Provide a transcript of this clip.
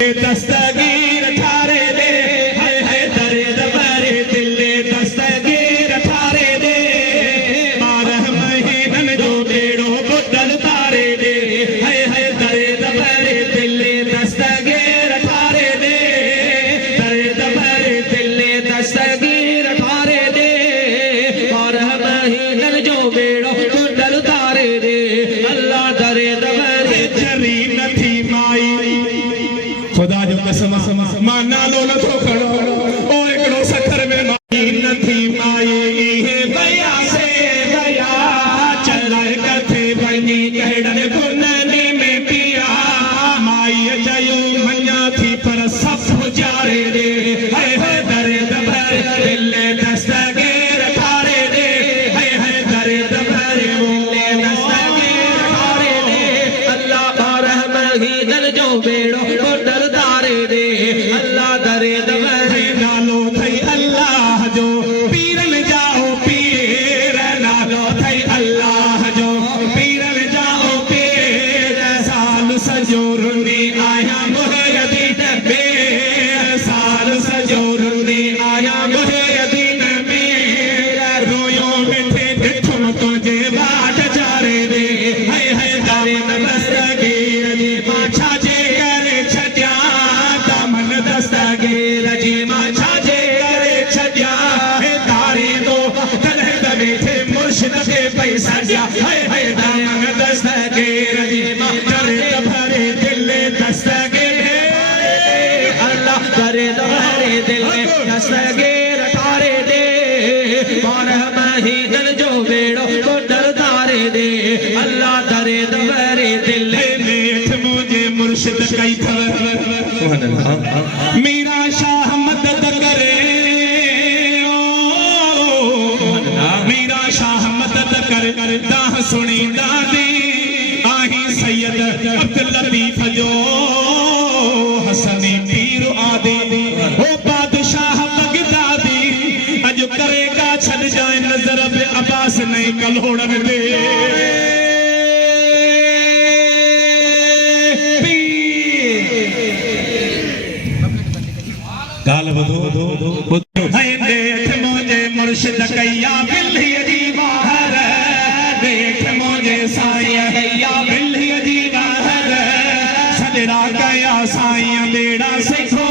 दस्तगीर थारे दे है दरे दबरे दिले दस्तगीर थारे दे 12 महीनन जो बेड़ो बुद्धल तारे दे है दरे दबरे दिले दस्तगीर थारे दे दरे दबरे दिले दस्तगीर थारे दे 12 महीनन जो बेड़ो बुद्धल तारे दे अल्लाह दरे दबरे चरी नथी माई खुदा जो कसम मां नालो नथो खड़ो ओ एकड़ो सखर में माई नथी माई हे भया से भया चलाए कथे वनी कहड़न गुननी में पिया माई चयो मन्या थी पर सब गुजारे दे है दरे दबर दिले दस्तगीर थारे दे है दरे दबर दिले दस्तगीर थारे दे अल्लाह और महीनन जो बेड़ो अल्लाह दरे दबरे नालो थई अल्लाह जो पीरन जाओ पीर नालो थई अल्लाह जो पीरन जाओ पीर साल सजो रुनी आया मुहयदीन में साल सजो रुनी आया मुहयदीन में रोयो मिठे डिठुम तुझे बाट चारे दे है दरे दस्तगीर दी माछा जे करे छड्या दस्तगीर जी माछा जे करे छड्या हे तारी दो कलह बैठे मुर्शिद के पैसा दिया है दामन दस्तगीर जी करे भरे दिले दस्तगीर अल्लाह करे भरे दिले दस्तगीर तारे दे 12 महीनन जो बेड़ो को दरदारे दे अल्लाह दरे दरे दिले नेठ मुझे मुर्शिद कई सुभान अल्लाह मीरा शाह मदद करे मीरा शाह मदद कर दाह सुनी दादी आही सैयद अब्दुल लतीफ जो हसनी पीर आदि ओ बादशाह बगदादी अज करेगा छड़ जाए नजर पे अब्बास नहीं कलोड़न दे गाल बधो है देख मुझे मुर्शिद कैया बिल्ली दी बाहर देख मुझे साईं कैया बिल्ली दी बाहर सदरा गया साईं बेड़ा सिखो